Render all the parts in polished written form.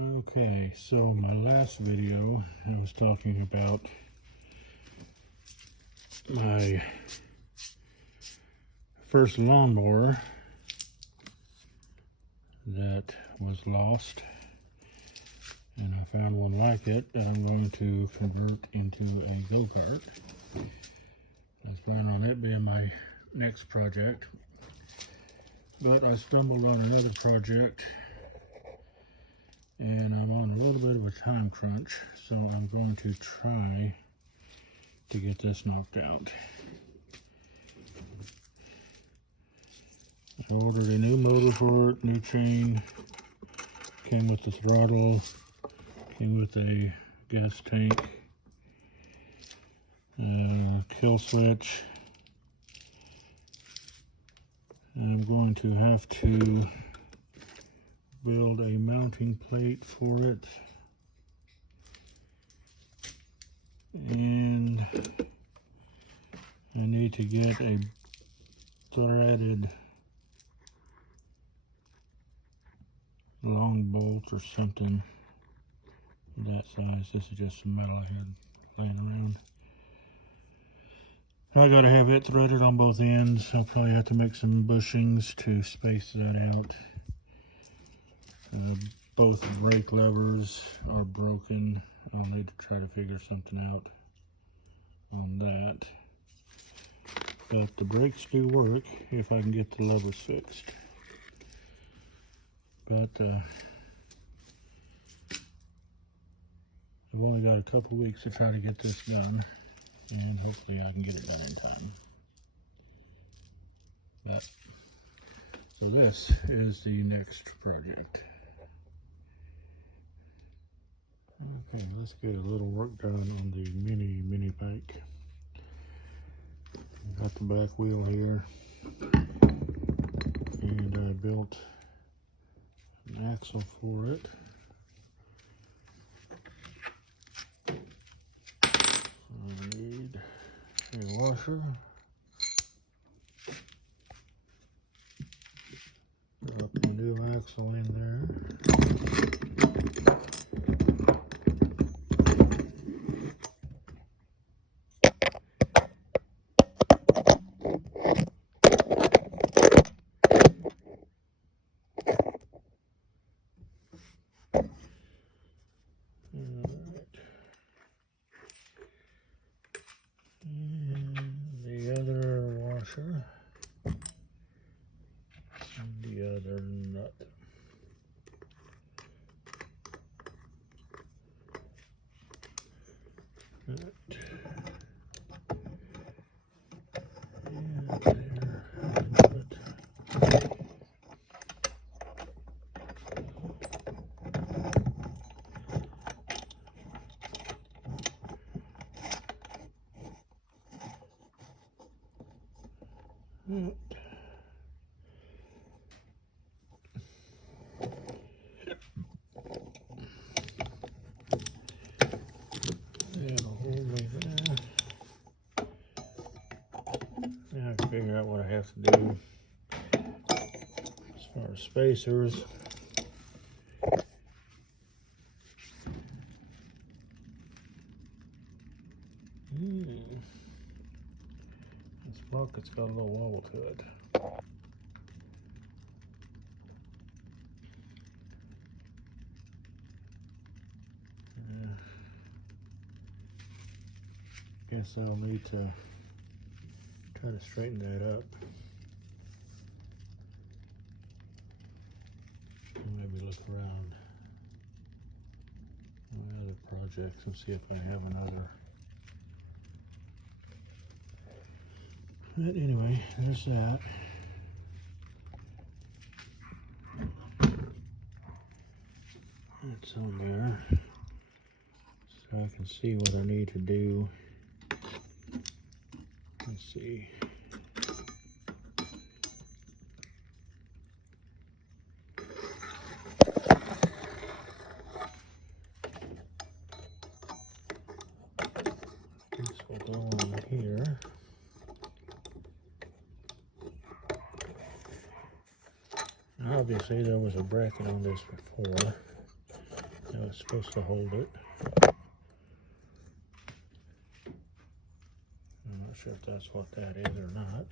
Okay, so my last video, I was talking about my first lawnmower that was lost, and I found one like it that I'm going to convert into a go-kart. I was planning on it being my next project, but I stumbled on another project and I'm on a little bit of a time crunch, so I'm going to try to get this knocked out. I ordered a new motor for it, new chain, came with the throttle, came with a gas tank, kill switch. I'm going to have to build a mounting plate for it, and I need to get a threaded long bolt or something that size. This is just some metal I had laying around. I gotta have it threaded on both ends. I'll probably have to make some bushings to space that out. Both brake levers are broken. I'll need to try to figure something out on that. But the brakes do work if I can get the levers fixed. But I've only got a couple weeks to try to get this done, and hopefully I can get it done in time. But so this is the next project. Okay, let's get a little work done on the mini bike. Got the back wheel here, and I built an axle for it. I need a washer, drop the new axle in there. And the other nut. And there. Now I can figure out what I have to do as far as spacers. This bucket's got a little wobble to it. Guess I'll need to try to straighten that up. Maybe look around my other projects and see if I have another. But anyway, there's that. That's on there, so I can see what I need to do. Let's see. This will go on here. Obviously there was a bracket on this before. That was supposed to hold it. I'm not sure if that's what that is or not.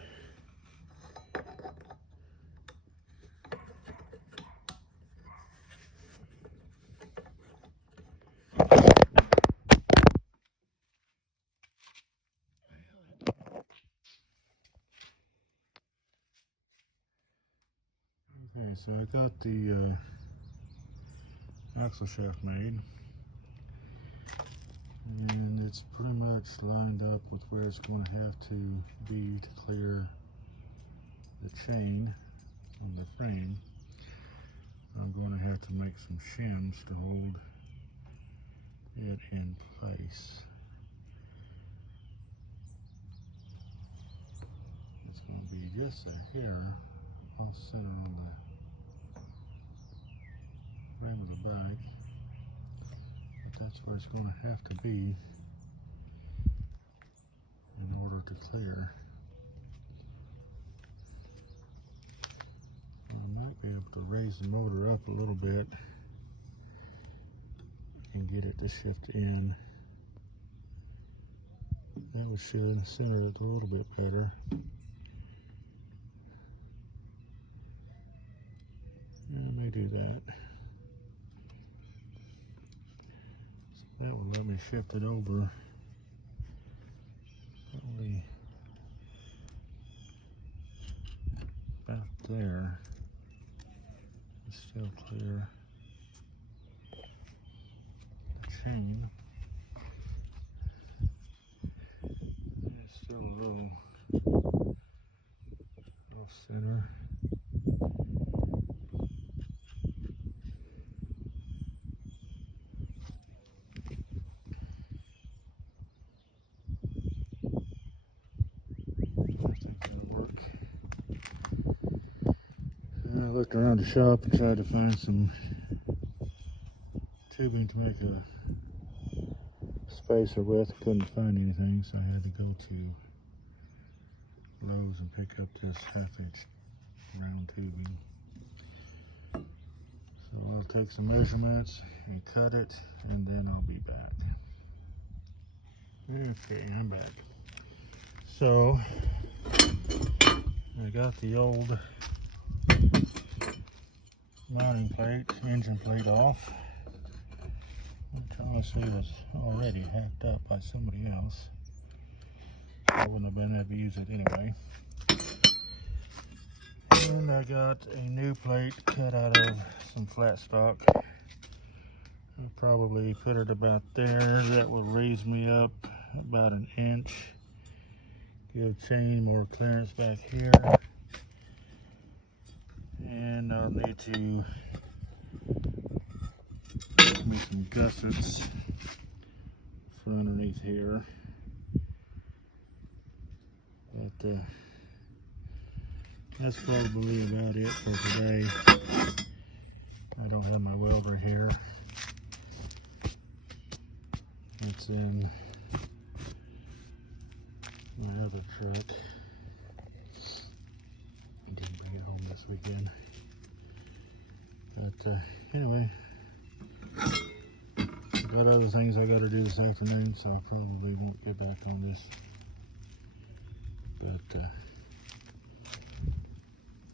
Okay, so I got the axle shaft made, and it's pretty much lined up with where it's going to have to be to clear the chain on the frame. I'm going to have to make some shims to hold it in place. It's going to be just a hair off center on the frame of the bike, but that's where it's going to have to be in order to clear. I might be able to raise the motor up a little bit and get it to shift in. That should center it a little bit better. Yeah, I may do that. So that will let me shift it over. Probably about there. It's still clear. The chain is still a little off center. I looked around the shop and tried to find some tubing to make a spacer with. Couldn't find anything, so I had to go to Lowe's and pick up this 1/2-inch round tubing. So I'll take some measurements and cut it, and then I'll be back. Okay, I'm back. So I got the old mounting plate, engine plate off, which honestly was already hacked up by somebody else. I wouldn't have been able to use it anyway. And I got a new plate cut out of some flat stock. I'll probably put it about there. That will raise me up about 1 inch. Give chain more clearance back here. And I'll need to make some gussets for underneath here. But that's probably about it for today. I don't have my welder here. It's in my other truck. I didn't bring it home this weekend. But anyway, I've got other things I got to do this afternoon, so I probably won't get back on this. But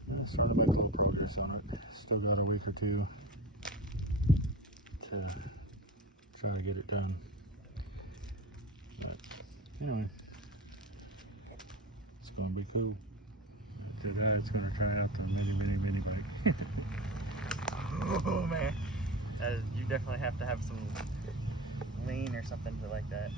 I'm starting to make a little progress on it. Still got a week or two to try to get it done. But anyway, it's going to be cool. Today it's going to try out the mini bike. Oh man, you definitely have to have some lean or something to like that.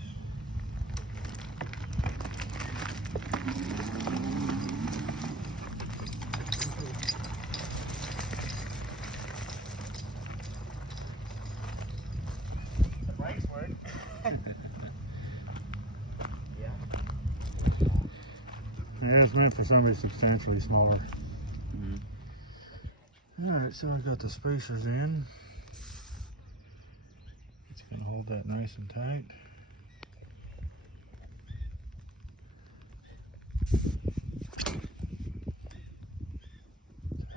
The brakes work. Yeah. Yeah, it's meant for somebody substantially smaller. Alright, so I've got the spacers in. It's going to hold that nice and tight. It's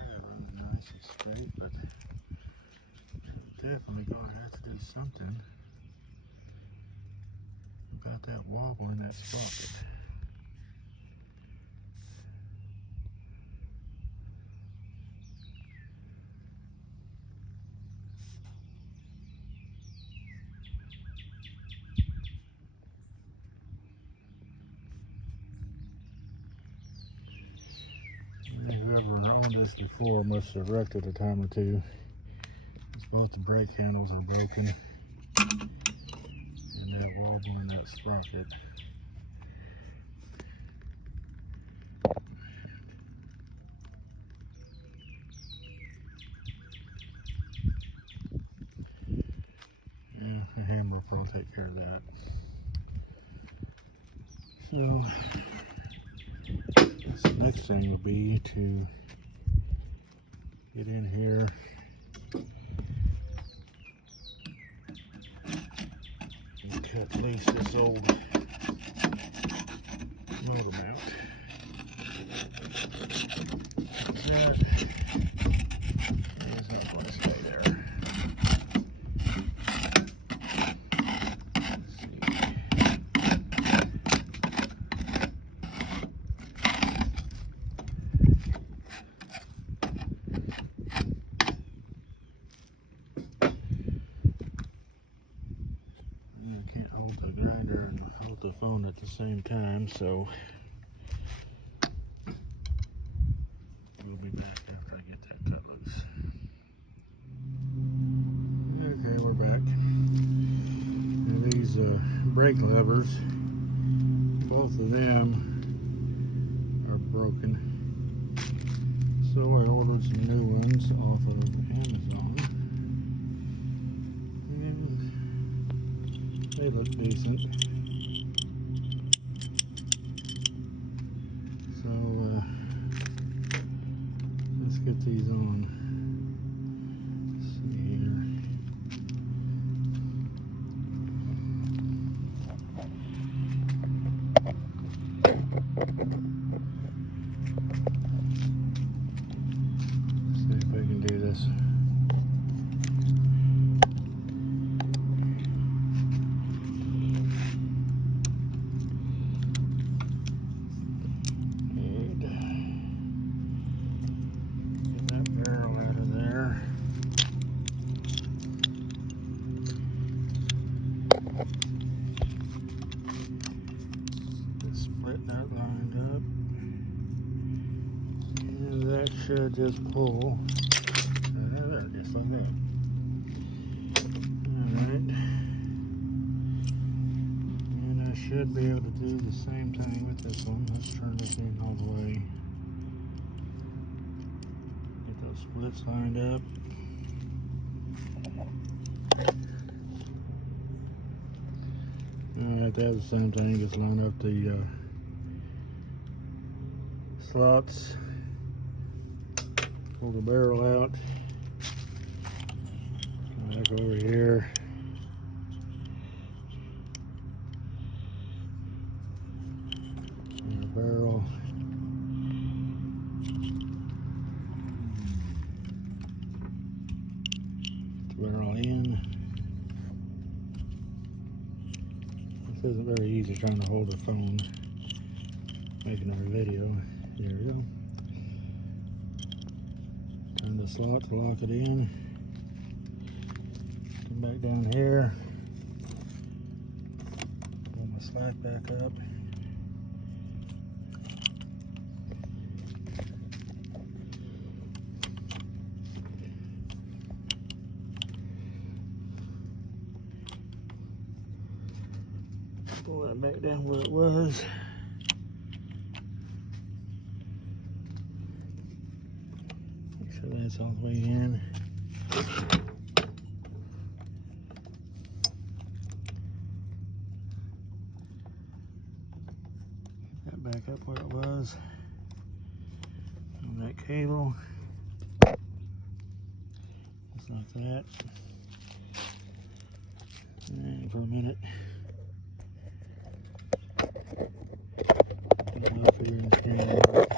running nice and straight, but it'll definitely gonna have to do something about that wobble in that sprocket. Whoever owned this before must have wrecked it a time or two. Both the brake handles are broken, and that wobble in that sprocket. Yeah, the hammer will probably take care of that. So, the next thing will be to get in here and cut loose this old motor mount. That is not going to stay there. You can't hold the grinder and hold the phone at the same time, so we'll be back after I get that cut loose. Okay, we're back. Now these brake levers, both of them are broken. So I ordered some new ones off of Amazon. And they look decent. So let's get these on. Let's see here. See if I can do this. And get that barrel out of there. The split nut lined up. And that should just pull right out of there, just like that. Alright. And I should be able to do the same thing with this one. Let's turn this in all the way. Get those splits lined up. Alright, that's the same thing. Just line up the slots. Pull the barrel out. Back over here. And the barrel. Put the barrel in. This isn't very easy trying to hold the phone, making a video. There we go. Turn the slot to lock it in. Come back down here. Pull my slack back up. Pull that back down where it was. Make sure that's all the way in. Get that back up where it was. On that cable. Just like that. And for a minute. Get off here and stand up.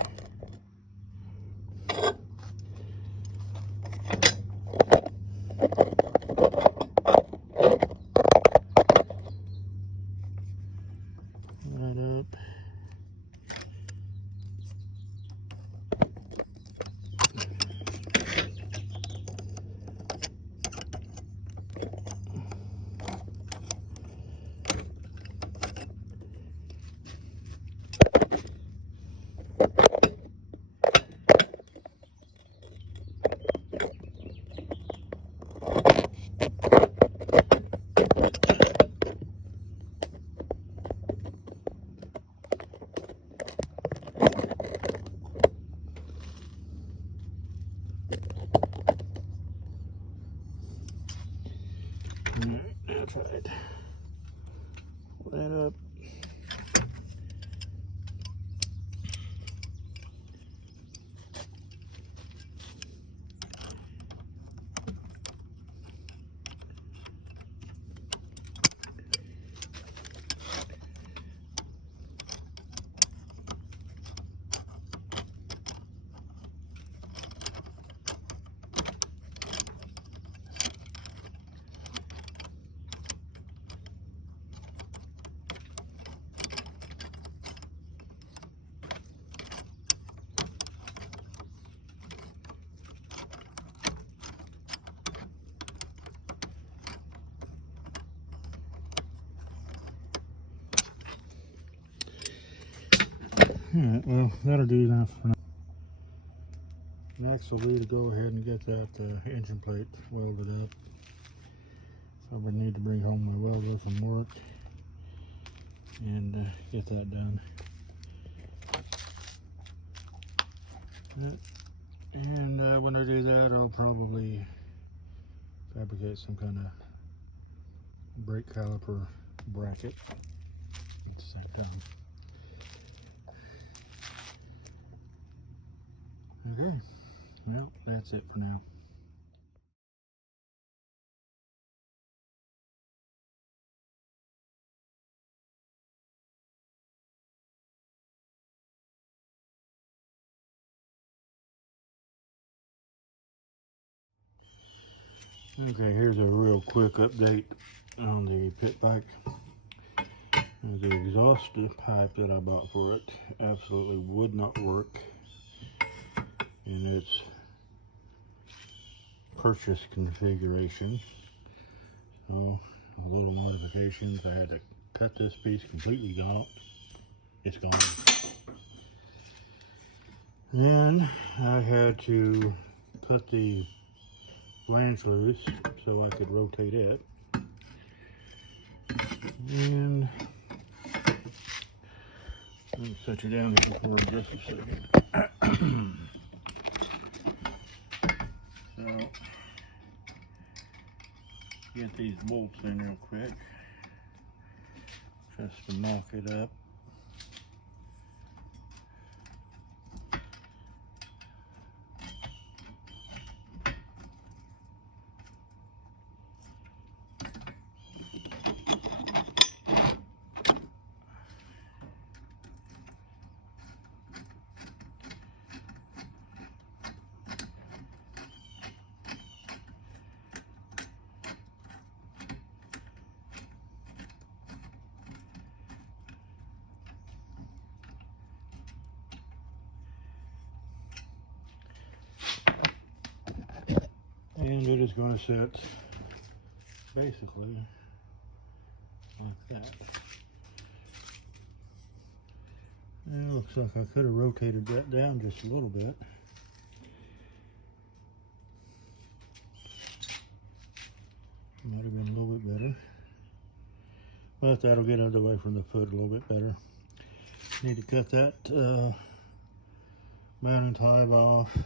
Alright, that's right. Pull that up. Alright, well, that'll do that for now. Next will be to go ahead and get that engine plate welded up. I would need to bring home my welder from work and get that done. And when I do that, I'll probably fabricate some kind of brake caliper bracket at the same time. Okay, well, that's it for now. Okay, here's a real quick update on the pit bike. The exhaust pipe that I bought for it absolutely would not work in its purchase configuration. So, a little modifications. I had to cut this piece completely out. It's gone. Then I had to cut the flange loose so I could rotate it. And let me set you down here for just a second. So, get these bolts in real quick just to mock it up. And it is going to sit basically like that. And it looks like I could have rotated that down just a little bit. Might have been a little bit better. But that'll get out of the way from the foot a little bit better. Need to cut that mounting tab off.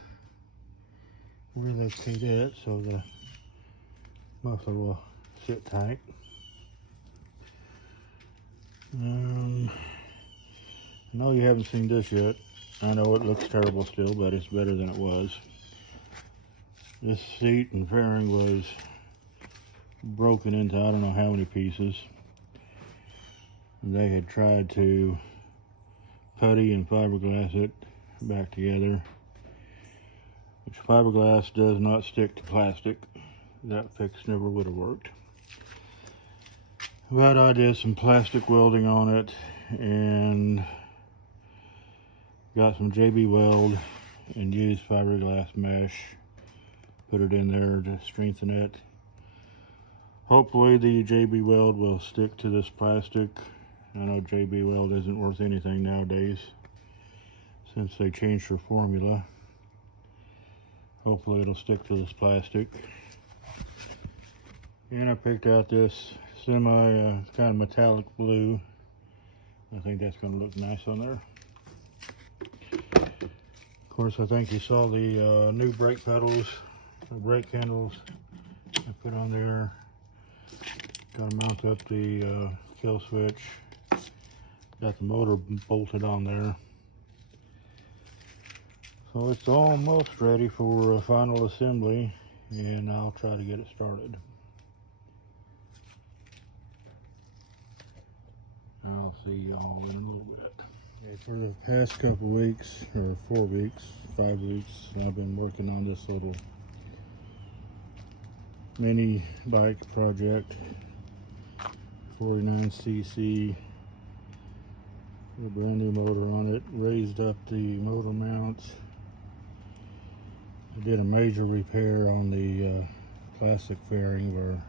Relocate it so the muffler will sit tight. I know you haven't seen this yet. I know it looks terrible still, but it's better than it was. This seat and fairing was broken into I don't know how many pieces. They had tried to putty and fiberglass it back together, which fiberglass does not stick to plastic. That fix never would have worked. But I did some plastic welding on it and got some JB Weld and used fiberglass mesh, put it in there to strengthen it. Hopefully the JB Weld will stick to this plastic. I know JB Weld isn't worth anything nowadays since they changed their formula. Hopefully it'll stick to this plastic. And I picked out this semi kind of metallic blue. I think that's going to look nice on there. Of course, I think you saw the new brake pedals, the brake handles I put on there. Gotta mount up the kill switch. Got the motor bolted on there. So it's almost ready for final assembly, and I'll try to get it started. I'll see y'all in a little bit. Okay, for the past couple weeks, or 4 weeks, 5 weeks, I've been working on this little mini bike project, 49cc, with a brand new motor on it. Raised up the motor mounts. I did a major repair on the classic fairing where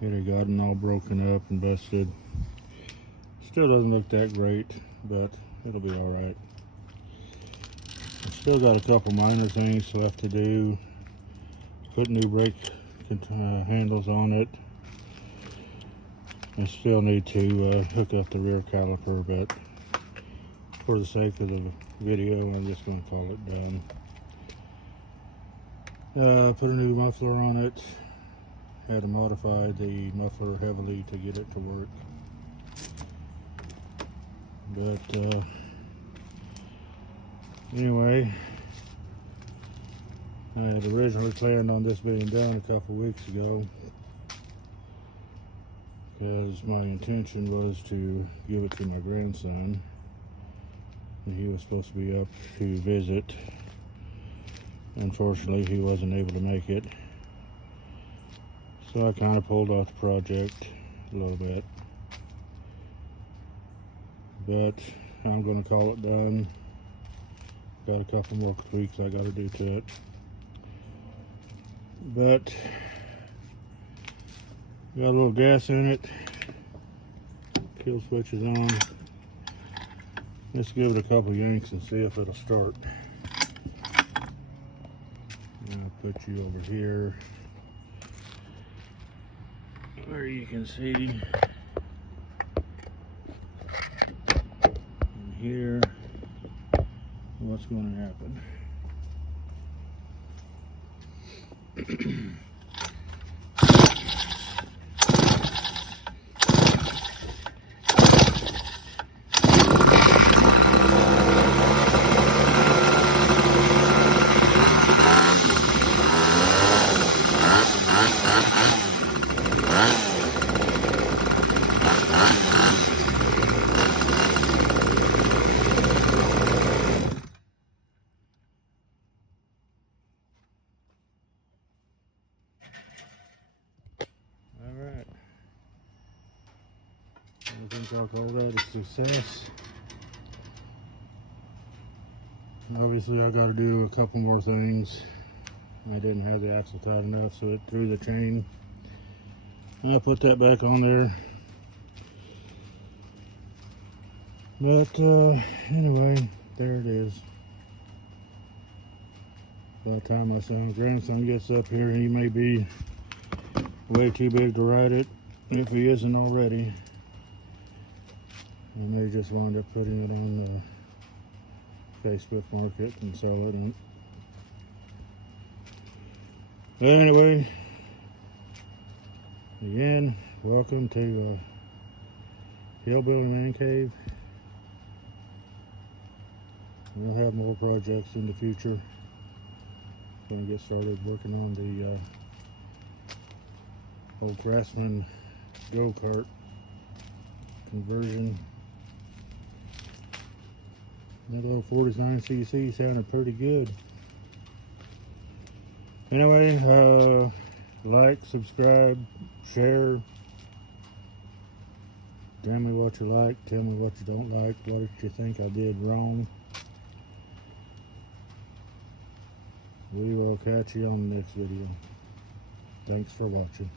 it had gotten all broken up and busted. Still doesn't look that great, but it'll be alright. Still got a couple minor things left to do. Put new brake handles on it. I still need to hook up the rear caliper, but for the sake of the video, I'm just going to call it done. Put a new muffler on it. Had to modify the muffler heavily to get it to work. But anyway, I had originally planned on this being done a couple weeks ago, because my intention was to give it to my grandson, and he was supposed to be up to visit. Unfortunately, he wasn't able to make it, so I kind of pulled off the project a little bit. But I'm going to call it done. Got a couple more tweaks I got to do to it. But got a little gas in it. Kill switch is on. Let's give it a couple yanks and see if it'll start. I'll put you over here where you can see. Here, what's going to happen. Alright. I think I'll call that a success. Obviously, I got to do a couple more things. I didn't have the axle tight enough, so it threw the chain. I put that back on there. But anyway, there it is. By the time my grandson gets up here, he may be way too big to ride it, if he isn't already. I may just wind up putting it on the Facebook market and sell it. But anyway, again, welcome to Hillbilly Man Cave. We'll have more projects in the future. Gonna get started working on the old Craftsman go-kart conversion. That old 49cc sounded pretty good. Anyway, like, subscribe, share. Tell me what you like, tell me what you don't like, what did you think I did wrong. We will catch you on the next video. Thanks for watching.